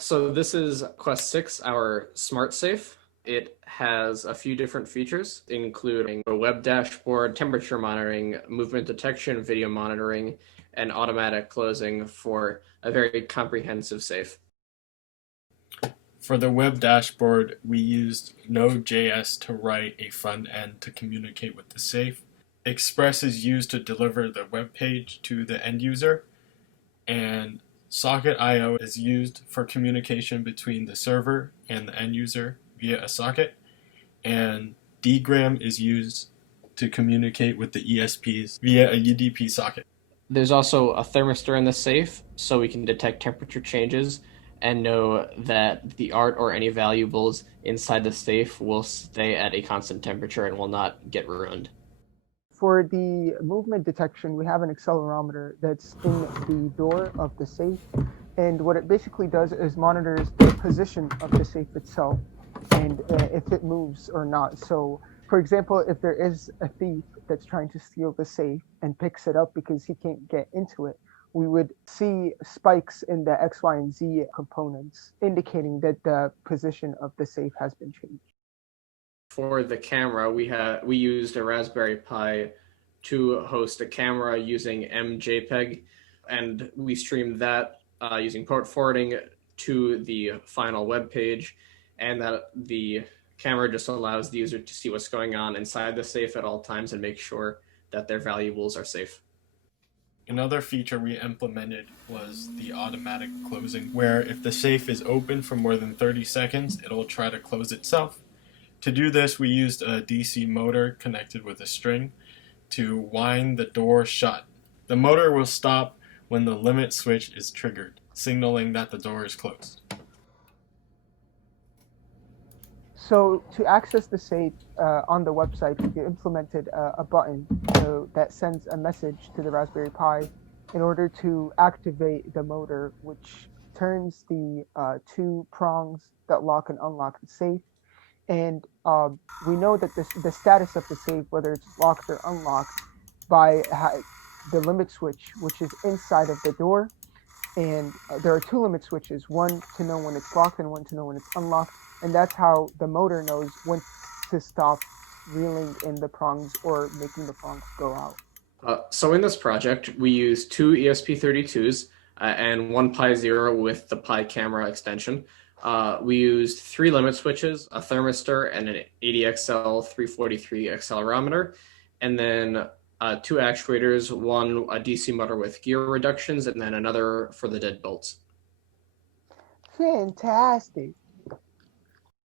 So this is Quest 6, our smart safe. It has a few different features, including a web dashboard, temperature monitoring, movement detection, video monitoring, and automatic closing for a very comprehensive safe. For the web dashboard, we used Node.js to write a front end to communicate with the safe. Express is used to deliver the web page to the end user, and Socket.io is used for communication between the server and the end user via a socket, and dgram is used to communicate with the ESPs via a UDP socket. There's also a thermistor in the safe, so we can detect temperature changes and know that the art or any valuables inside the safe will stay at a constant temperature and will not get ruined. For the movement detection, we have an accelerometer that's in the door of the safe. And what it basically does is monitors the position of the safe itself and if it moves or not. So, for example, if there is a thief that's trying to steal the safe and picks it up because he can't get into it, we would see spikes in the X, Y, and Z components indicating that the position of the safe has been changed. For the camera, we used a Raspberry Pi to host a camera using MJPEG, and we streamed that using port forwarding to the final web page, and that the camera just allows the user to see what's going on inside the safe at all times and make sure that their valuables are safe. Another feature we implemented was the automatic closing, where if the safe is open for more than 30 seconds, it'll try to close itself. To do this, we used a DC motor connected with a string to wind the door shut. The motor will stop when the limit switch is triggered, signaling that the door is closed. So to access the safe on the website, we implemented a button that sends a message to the Raspberry Pi in order to activate the motor, which turns the two prongs that lock and unlock the safe. And we know that the status of the safe, whether it's locked or unlocked, by the limit switch, which is inside of the door. And there are two limit switches, one to know when it's locked and one to know when it's unlocked. And that's how the motor knows when to stop reeling in the prongs or making the prongs go out. So in this project, we used two ESP32s and one Pi Zero with the Pi camera extension. We used three limit switches, a thermistor, and an ADXL 343 accelerometer, and then two actuators, one a DC motor with gear reductions, and then another for the deadbolts. Fantastic.